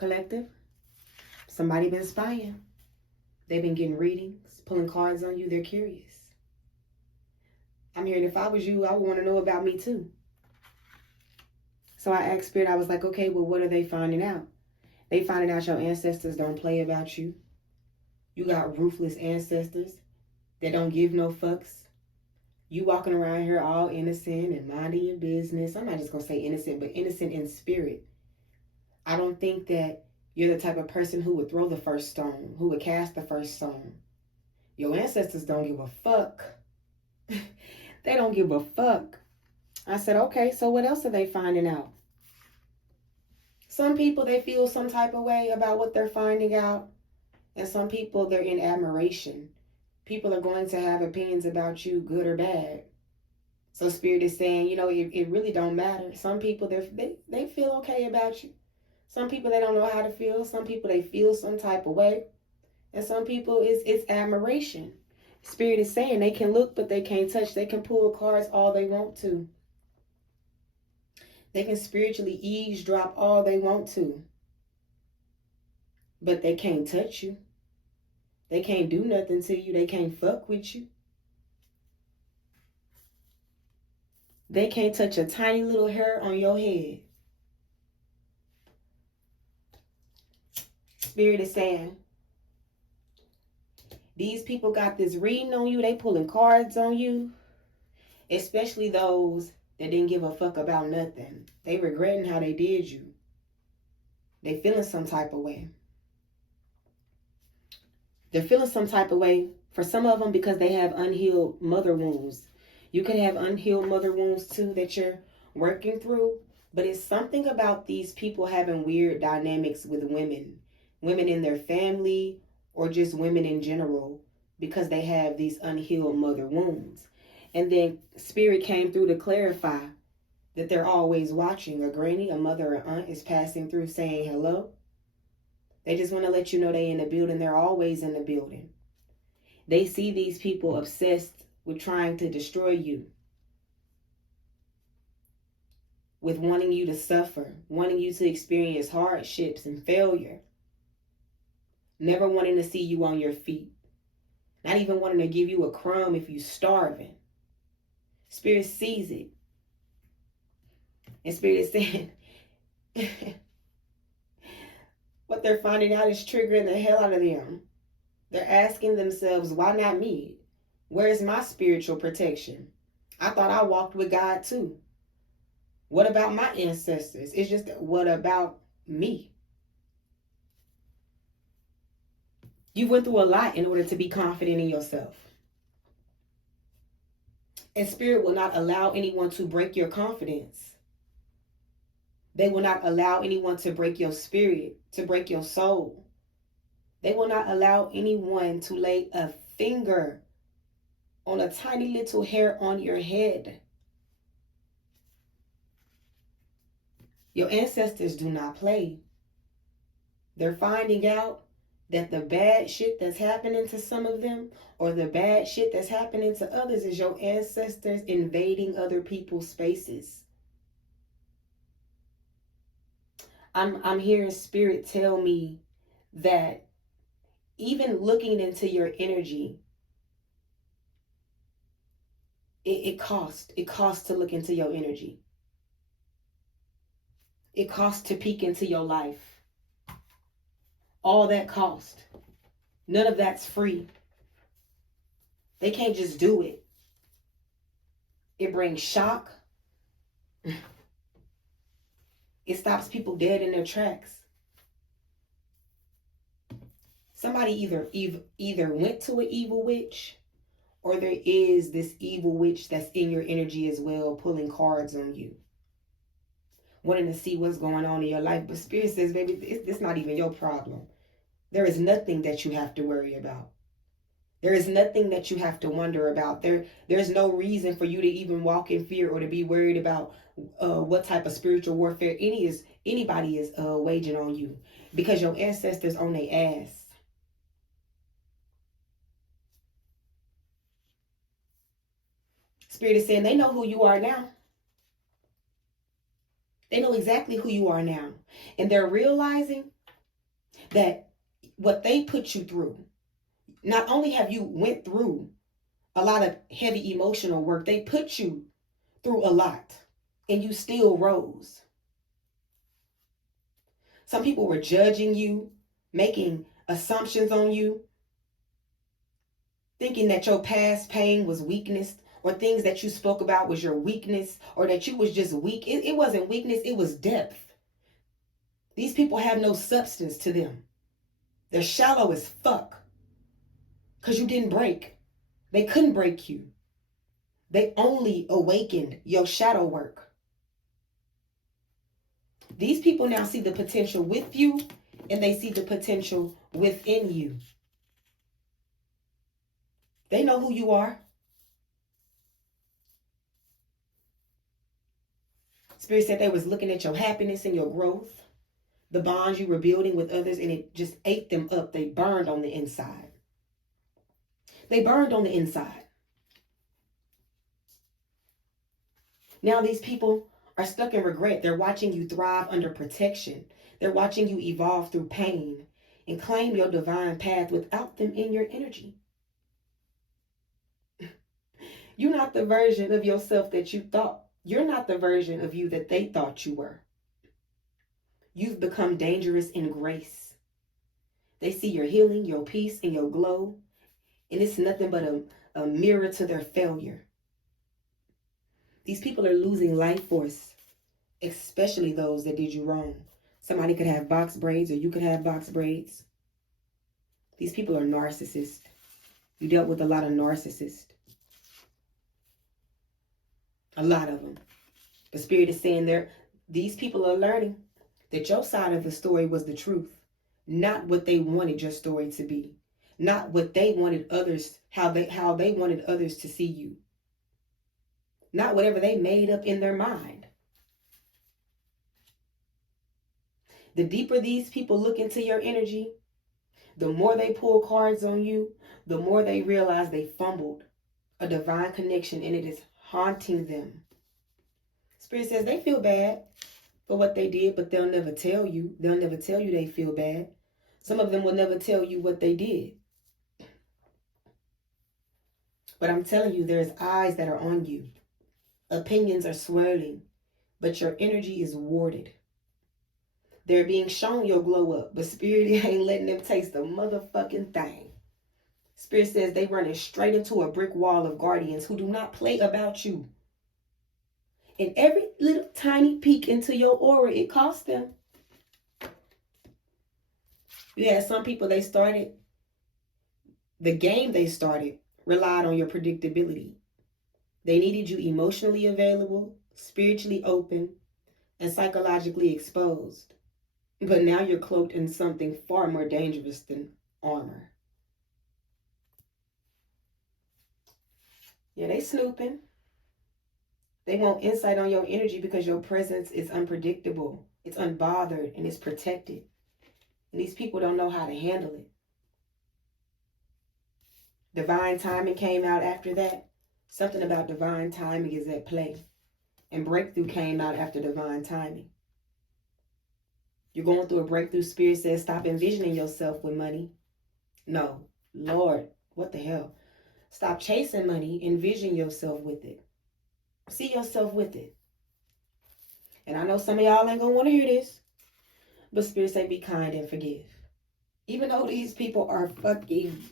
Collective, somebody been spying. They've been getting readings, pulling cards on you. They're curious. I'm hearing if I was you, I would want to know about me too. So I asked Spirit, I was like, okay, well, what are they finding out? They finding out your ancestors don't play about you. You got ruthless ancestors that don't give no fucks. You walking around here all innocent and minding your business. I'm not just going to say innocent, but innocent in spirit. I don't think that you're the type of person who would throw the first stone, who would cast the first stone. Your ancestors don't give a fuck. They don't give a fuck. I said, okay, so what else are they finding out? Some people, they feel some type of way about what they're finding out. And some people, they're in admiration. People are going to have opinions about you, good or bad. So Spirit is saying, you know, it really don't matter. Some people, they feel okay about you. Some people, they don't know how to feel. Some people, they feel some type of way. And some people, it's admiration. Spirit is saying they can look, but they can't touch. They can pull cards all they want to. They can spiritually eavesdrop all they want to. But they can't touch you. They can't do nothing to you. They can't fuck with you. They can't touch a tiny little hair on your head. Spirit is saying, these people got this reading on you. They pulling cards on you. Especially those that didn't give a fuck about nothing. They regretting how they did you. They feeling some type of way. They're feeling some type of way for some of them because they have unhealed mother wounds. You could have unhealed mother wounds too that you're working through. But it's something about these people having weird dynamics with women. Women in their family or just women in general because they have these unhealed mother wounds. And then Spirit came through to clarify that they're always watching. A granny, a mother, or aunt is passing through saying hello. They just want to let you know they in the building. They're always in the building. They see these people obsessed with trying to destroy you. With wanting you to suffer. Wanting you to experience hardships and failure. Never wanting to see you on your feet. Not even wanting to give you a crumb if you're starving. Spirit sees it. And Spirit is saying, what they're finding out is triggering the hell out of them. They're asking themselves, why not me? Where's my spiritual protection? I thought I walked with God too. What about my ancestors? It's just, what about me? You went through a lot in order to be confident in yourself. And Spirit will not allow anyone to break your confidence. They will not allow anyone to break your spirit, to break your soul. They will not allow anyone to lay a finger on a tiny little hair on your head. Your ancestors do not play. They're finding out that the bad shit that's happening to some of them or the bad shit that's happening to others is your ancestors invading other people's spaces. I'm hearing Spirit tell me that even looking into your energy, it costs. It costs to look into your energy. It costs to peek into your life. All that cost. None of that's free. They can't just do it. It brings shock. It stops people dead in their tracks. Somebody either went to an evil witch, or there is this evil witch that's in your energy as well, pulling cards on you, wanting to see what's going on in your life. But Spirit says, baby, it's not even your problem. There is nothing that you have to worry about. There is nothing that you have to wonder about. There's no reason for you to even walk in fear or to be worried about what type of spiritual warfare anybody is waging on you, because your ancestors on their ass. Spirit is saying they know who you are now. They know exactly who you are now. And they're realizing that what they put you through, not only have you went through a lot of heavy emotional work, they put you through a lot and you still rose. Some people were judging you, making assumptions on you, thinking that your past pain was weakness, or things that you spoke about was your weakness, or that you was just weak. It wasn't weakness, it was depth. These people have no substance to them. They're shallow as fuck. Because you didn't break. They couldn't break you. They only awakened your shadow work. These people now see the potential with you, and they see the potential within you. They know who you are. Spirit said they was looking at your happiness and your growth, the bonds you were building with others, and it just ate them up. They burned on the inside. They burned on the inside. Now these people are stuck in regret. They're watching you thrive under protection. They're watching you evolve through pain and claim your divine path without them in your energy. You're not the version of yourself that you thought. You're not the version of you that they thought you were. You've become dangerous in grace. They see your healing, your peace, and your glow, and it's nothing but a mirror to their failure. These people are losing life force, especially those that did you wrong. Somebody could have box braids, or you could have box braids. These people are narcissists. You dealt with a lot of narcissists. A lot of them. The Spirit is saying these people are learning that your side of the story was the truth, not what they wanted your story to be, not what they wanted others, how they wanted others to see you, not whatever they made up in their mind. The deeper these people look into your energy, the more they pull cards on you, the more they realize they fumbled a divine connection, and it is haunting them. Spirit says they feel bad for what they did, but they'll never tell you. They'll never tell you they feel bad. Some of them will never tell you what they did. But I'm telling you, there's eyes that are on you. Opinions are swirling, but your energy is warded. They're being shown your glow up, but Spirit ain't letting them taste the motherfucking thing. Spirit says they running straight into a brick wall of guardians who do not play about you. And every little tiny peek into your aura, it costs them. You had some people, the game they started relied on your predictability. They needed you emotionally available, spiritually open, and psychologically exposed. But now you're cloaked in something far more dangerous than armor. Yeah, they snooping. They want insight on your energy because your presence is unpredictable. It's unbothered and it's protected. And these people don't know how to handle it. Divine timing came out after that. Something about divine timing is at play. And breakthrough came out after divine timing. You're going through a breakthrough. Spirit says stop envisioning yourself with money. No, Lord, what the hell? Stop chasing money. Envision yourself with it. See yourself with it. And I know some of y'all ain't going to want to hear this. But Spirit say be kind and forgive. Even though these people are fucking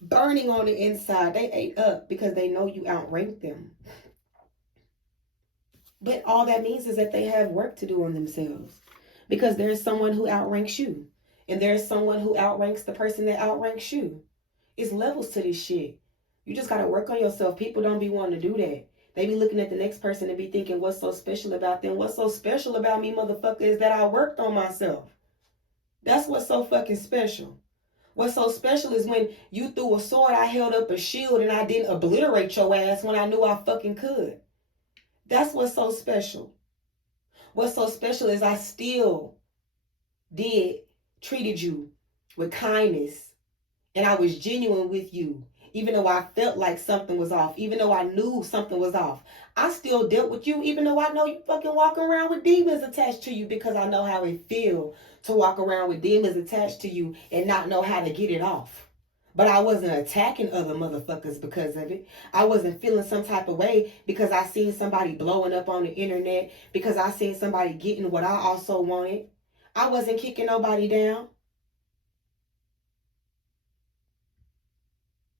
burning on the inside, they ate up because they know you outrank them. But all that means is that they have work to do on themselves. Because there's someone who outranks you. And there's someone who outranks the person that outranks you. It's levels to this shit. You just got to work on yourself. People don't be wanting to do that. They be looking at the next person and be thinking, what's so special about them? What's so special about me, motherfucker, is that I worked on myself. That's what's so fucking special. What's so special is when you threw a sword, I held up a shield, and I didn't obliterate your ass when I knew I fucking could. That's what's so special. What's so special is I still treated you with kindness, and I was genuine with you, Even though I felt like something was off, even though I knew something was off, I still dealt with you, even though I know you fucking walking around with demons attached to you, because I know how it feels to walk around with demons attached to you and not know how to get it off. But I wasn't attacking other motherfuckers because of it. I wasn't feeling some type of way because I seen somebody blowing up on the internet, because I seen somebody getting what I also wanted. I wasn't kicking nobody down.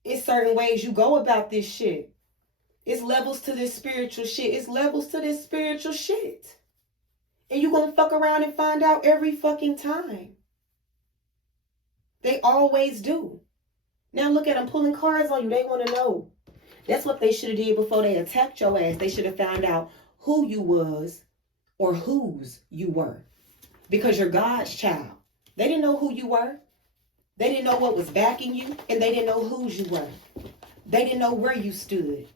It's certain ways you go about this shit. It's levels to this spiritual shit. It's levels to this spiritual shit. And you gonna fuck around and find out every fucking time. They always do. Now look at them pulling cards on you. They want to know. That's what they should have did before they attacked your ass. They should have found out who you was or whose you were. Because you're God's child. They didn't know who you were. They didn't know what was backing you, and they didn't know whose you were. They didn't know where you stood.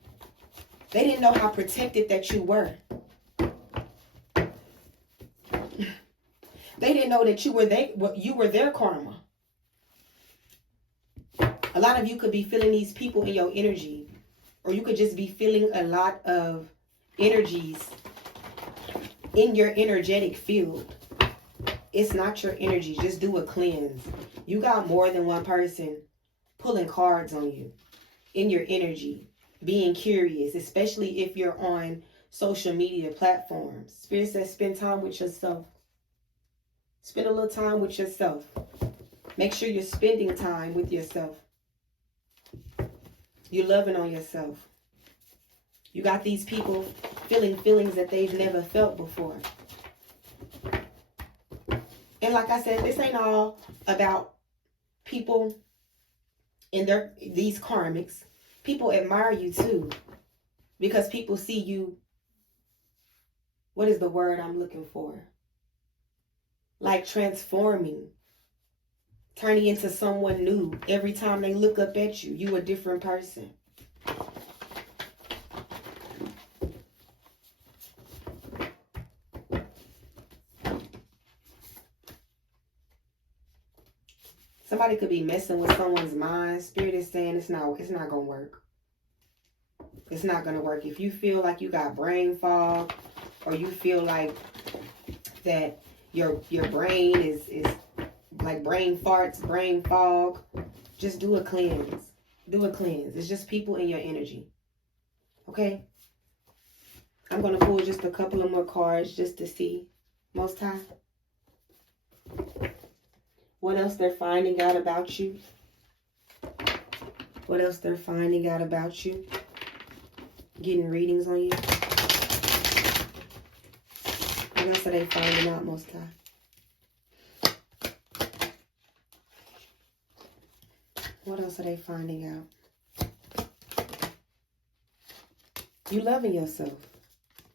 They didn't know how protected that you were. They didn't know that you were their karma. A lot of you could be feeling these people in your energy, or you could just be feeling a lot of energies in your energetic field. It's not your energy. Just do a cleanse. You got more than one person pulling cards on you in your energy, being curious, especially if you're on social media platforms. Spirit says spend time with yourself. Spend a little time with yourself. Make sure you're spending time with yourself. You're loving on yourself. You got these people feeling feelings that they've never felt before. And like I said, this ain't all about people and these karmics. People admire you too, because people see you. What is the word I'm looking for? Like transforming, turning into someone new. Every time they look up at you, you a different person. Somebody could be messing with someone's mind. Spirit is saying it's not gonna work. It's not gonna work. If you feel like you got brain fog, or you feel like that your brain is like brain farts, brain fog, just do a cleanse. Do a cleanse. It's just people in your energy. Okay? I'm gonna pull just a couple of more cards just to see. Most High, what else they're finding out about you? What else they're finding out about you? Getting readings on you. What else are they finding out, Most High? What else are they finding out? You loving yourself.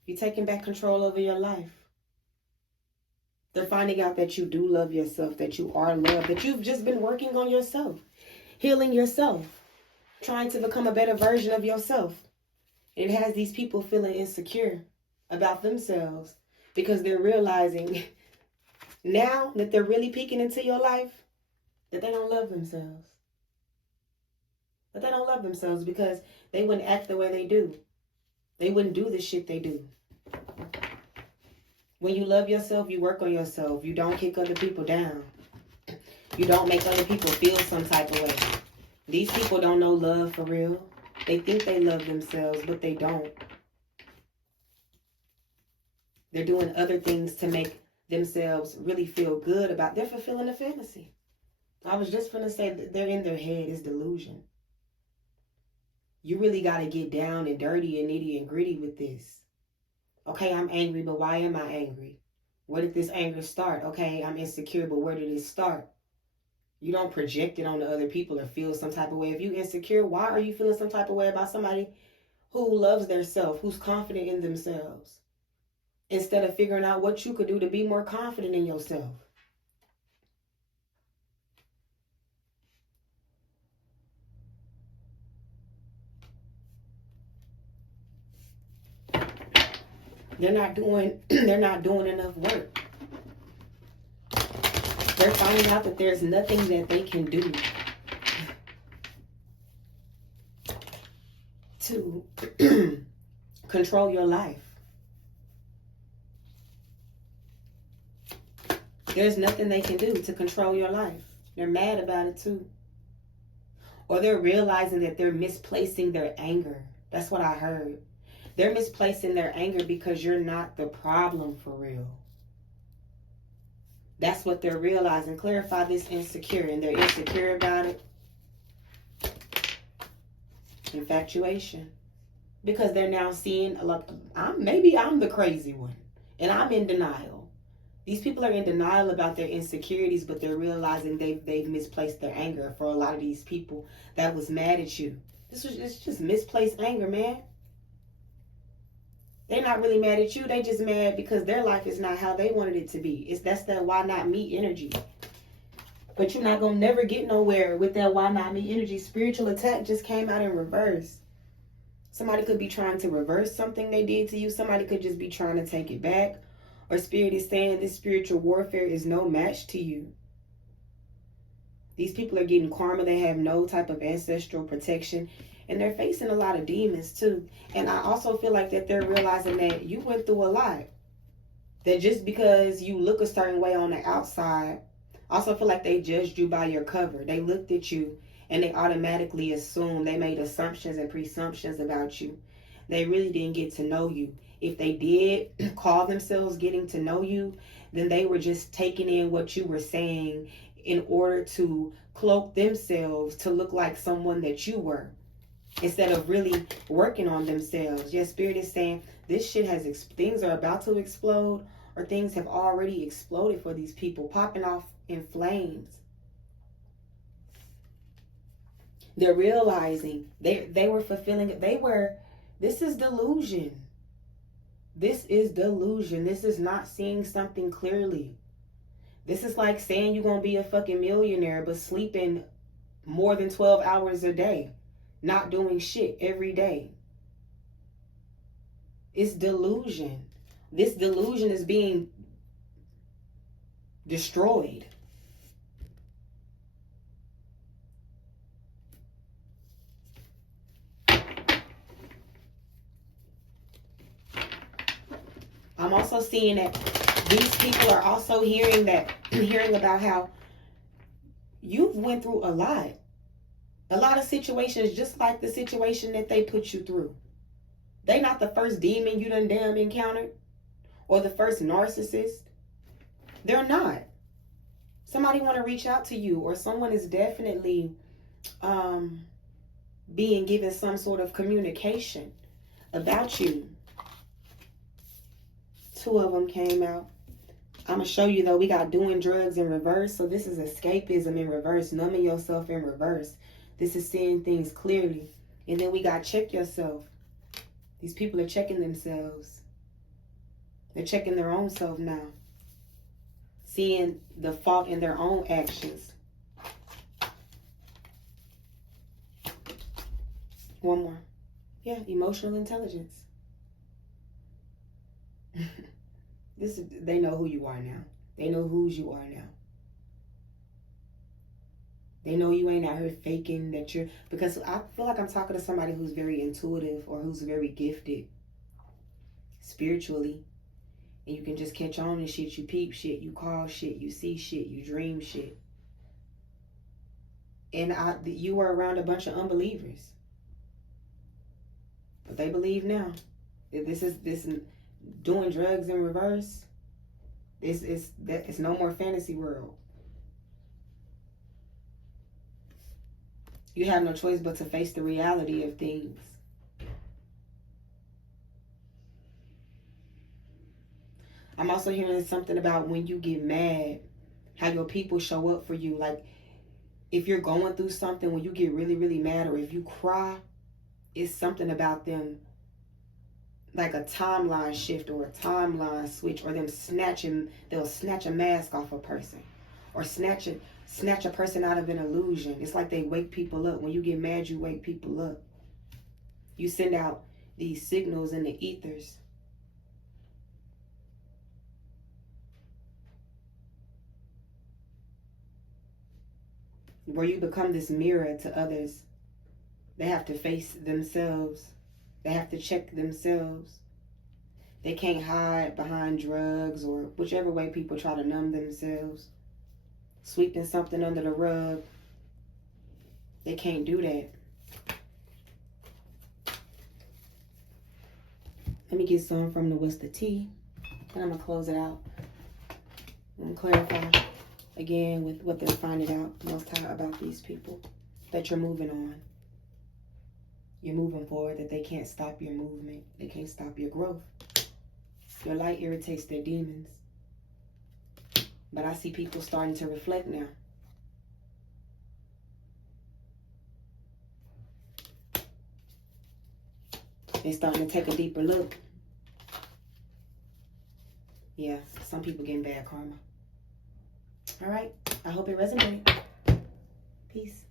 You taking back control over your life. They're finding out that you do love yourself, that you are loved, that you've just been working on yourself, healing yourself, trying to become a better version of yourself. It has these people feeling insecure about themselves because they're realizing now that they're really peeking into your life that they don't love themselves. That they don't love themselves because they wouldn't act the way they do. They wouldn't do the shit they do. When you love yourself, you work on yourself. You don't kick other people down. You don't make other people feel some type of way. These people don't know love for real. They think they love themselves, but they don't. They're doing other things to make themselves really feel good about. They're fulfilling a fantasy. I was just going to say that they're in their head. It's delusion. You really got to get down and dirty and nitty and gritty with this. Okay, I'm angry, but why am I angry? Where did this anger start? Okay, I'm insecure, but where did it start? You don't project it on the other people or feel some type of way. If you're insecure, why are you feeling some type of way about somebody who loves their self, who's confident in themselves? Instead of figuring out what you could do to be more confident in yourself. They're not doing enough work. They're finding out that there's nothing that they can do. to control your life. There's nothing they can do to control your life. They're mad about it too. Or they're realizing that they're misplacing their anger. That's what I heard. They're misplacing their anger because you're not the problem for real. That's what they're realizing. Clarify this insecure. And they're insecure about it. Infatuation. Because they're now seeing, maybe I'm the crazy one. And I'm in denial. These people are in denial about their insecurities, but they're realizing they've misplaced their anger. For a lot of these people that was mad at you, it's just misplaced anger, man. They're not really mad at you. They just mad because their life is not how they wanted it to be. That's that why not me energy. But you're not gonna never get nowhere with that why not me energy. Spiritual attack just came out in reverse. Somebody could be trying to reverse something they did to you. Somebody could just be trying to take it back. Or Spirit is saying this spiritual warfare is no match to you. These people are getting karma. They have no type of ancestral protection. And they're facing a lot of demons too. And I also feel like that they're realizing that you went through a lot. That just because you look a certain way on the outside, I also feel like they judged you by your cover. They looked at you and they automatically assumed, they made assumptions and presumptions about you. They really didn't get to know you. If they did call themselves getting to know you, then they were just taking in what you were saying in order to cloak themselves to look like someone that you were, instead of really working on themselves. Yes, Spirit is saying this shit things are about to explode, or things have already exploded for these people, popping off in flames. They're realizing they were fulfilling it. This is delusion. This is delusion. This is not seeing something clearly. This is like saying you're going to be a fucking millionaire, but sleeping more than 12 hours a day. Not doing shit every day. It's delusion. This delusion is being destroyed. I'm also seeing that these people are also hearing about how you've went through a lot. A lot of situations just like the situation that they put you through. They not the first demon you done damn encountered, or the first narcissist. They're not. Somebody want to reach out to you, or someone is definitely being given some sort of communication about you. 2 of them came out. I'm going to show you, though, we got doing drugs in reverse. So this is escapism in reverse, numbing yourself in reverse. This is seeing things clearly. And then we got check yourself. These people are checking themselves. They're checking their own self now. Seeing the fault in their own actions. One more. Yeah, emotional intelligence. They know who you are now. They know whose you are now. They know you ain't out here faking that you're, because I feel like I'm talking to somebody who's very intuitive or who's very gifted spiritually. And you can just catch on to shit. You peep shit. You call shit. You see shit. You dream shit. And you were around a bunch of unbelievers. But they believe now. This doing drugs in reverse. It's no more fantasy world. You have no choice but to face the reality of things. I'm also hearing something about when you get mad, how your people show up for you. Like, if you're going through something, when you get really, really mad, or if you cry, it's something about them, like a timeline shift or a timeline switch, or they'll snatch a mask off a person, or snatch a person out of an illusion. It's like they wake people up. When you get mad, you wake people up. You send out these signals in the ethers. Where you become this mirror to others. They have to face themselves They have to check themselves. They can't hide behind drugs or whichever way people try to numb themselves. Sweeping something under the rug. They can't do that. Let me get some from the What's the Tea. And I'm going to close it out. I'm going to clarify again with what they're finding out most high about these people. That you're moving on. You're moving forward. That they can't stop your movement. They can't stop your growth. Your light irritates their demons. But I see people starting to reflect now. They're starting to take a deeper look. Yeah, some people getting bad karma. All right. I hope it resonated. Peace.